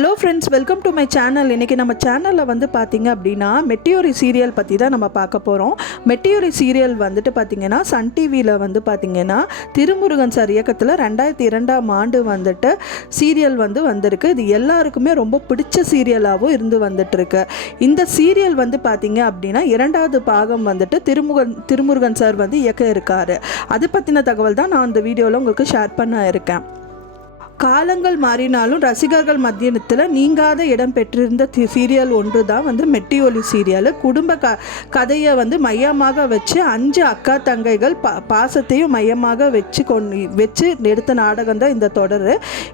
Hello friends, welcome to my channel. இன்றைக்கி நம்ம சேனலில் வந்து பார்த்திங்க அப்படின்னா மெட்டியோரி சீரியல் பற்றி தான் நம்ம பார்க்க போகிறோம். மெட்டியோரி சீரியல் வந்துட்டு பார்த்திங்கன்னா சன் டிவியில் வந்து பார்த்திங்கன்னா திருமுருகன் சார் இயக்கத்தில் 2002ஆம் ஆண்டு வந்துட்டு சீரியல் வந்து வந்திருக்கு. இது எல்லாருக்குமே ரொம்ப பிடிச்ச சீரியலாகவும் இருந்து வந்துட்டுருக்கு. இந்த சீரியல் வந்து பார்த்திங்க அப்படின்னா 2வது பாகம் வந்துட்டு திருமுருகன் சார் வந்து இயக்க இருக்கார். அது பற்றின தகவல் தான் நான் இந்த வீடியோவில் உங்களுக்கு ஷேர் பண்ண இருக்கேன். காலங்கள் மாறினாலும் ரசிகர்கள் மத்தியத்தில் நீங்காத இடம் பெற்றிருந்த சீரியல் ஒன்று தான் வந்து மெட்டியோலி சீரியல். குடும்ப கதையை வந்து மையமாக வச்சு 5 அக்கா தங்கைகள் பாசத்தையும் மையமாக வச்சு எடுத்த நாடகம் தான் இந்த தொடர்.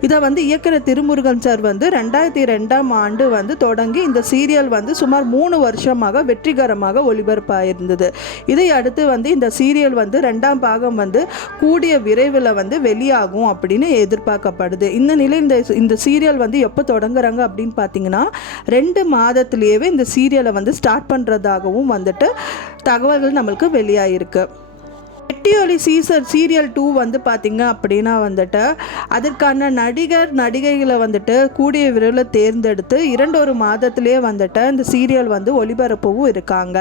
இதை வந்து இயக்குனர் திருமுருகன் சார் வந்து 2002ஆம் ஆண்டு வந்து தொடங்கி இந்த சீரியல் வந்து சுமார் 3 வருஷமாக வெற்றிகரமாக ஒளிபரப்பாயிருந்தது. இதை அடுத்து வந்து இந்த சீரியல் வந்து 2ஆம் பாகம் வந்து கூடிய விரைவில் வந்து வெளியாகும் அப்படின்னு எதிர்பார்க்கப்படுது. இந்த நிலையில் இந்த சீரியல் வந்து எப்போ தொடங்குறாங்க அப்படின்னு பார்த்தீங்கன்னா 2 மாதத்திலேயே இந்த சீரியலை வந்து ஸ்டார்ட் பண்ணுறதாகவும் வந்துட்டு தகவல்கள் நம்மளுக்கு வெளியாகிருக்கு. மெட்டியோலி சீரியல் 2 வந்து பார்த்திங்க அப்படின்னா வந்துட்டு அதற்கான நடிகைகளை வந்துட்டு கூடிய விரைவில் தேர்ந்தெடுத்து 2 மாதத்திலே வந்துட்டு இந்த சீரியல் வந்து ஒளிபரப்பவும் இருக்காங்க.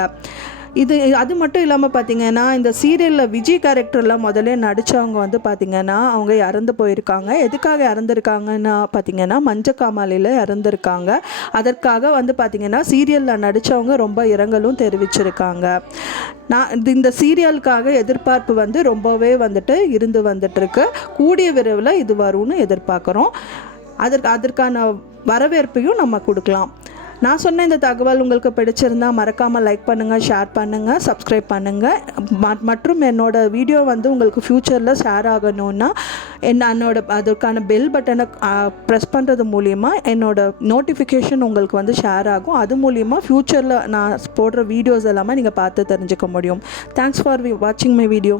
அது மட்டும் இல்லாமல் பார்த்திங்கன்னா இந்த சீரியலில் விஜய் கேரக்டரில் முதல்ல நடித்தவங்க வந்து பார்த்திங்கன்னா அவங்க இறந்து போயிருக்காங்க. எதுக்காக இறந்துருக்காங்கன்னா பார்த்திங்கன்னா மஞ்சக்காமாலையில் இறந்துருக்காங்க. அதற்காக வந்து பார்த்திங்கன்னா சீரியலில் நடித்தவங்க ரொம்ப இரங்கலும் தெரிவிச்சிருக்காங்க. இந்த சீரியலுக்காக எதிர்பார்ப்பு வந்து ரொம்பவே வந்துட்டு இருந்து வந்துட்டுருக்கு. கூடிய விரைவில் இது வரும்னு எதிர்பார்க்குறோம். அதற்கான வரவேற்பையும் நம்ம கொடுக்கலாம். நான் சொன்ன இந்த தகவல் உங்களுக்கு பிடிச்சிருந்தால் மறக்காமல் லைக் பண்ணுங்கள், ஷேர் பண்ணுங்கள், சப்ஸ்கிரைப் பண்ணுங்கள். மற்றும் என்னோடய வீடியோ வந்து உங்களுக்கு ஃப்யூச்சரில் ஷேர் ஆகணுன்னா அதற்கான பெல் பட்டனை ப்ரெஸ் பண்ணுறது மூலிமா என்னோடய நோட்டிஃபிகேஷன் உங்களுக்கு வந்து ஷேர் ஆகும். அது மூலிமா ஃப்யூச்சரில் நான் போடுற வீடியோஸ் எல்லாமே நீங்கள் பார்த்து தெரிஞ்சுக்க முடியும். தேங்க்ஸ் ஃபார் வாட்சிங் மை வீடியோ.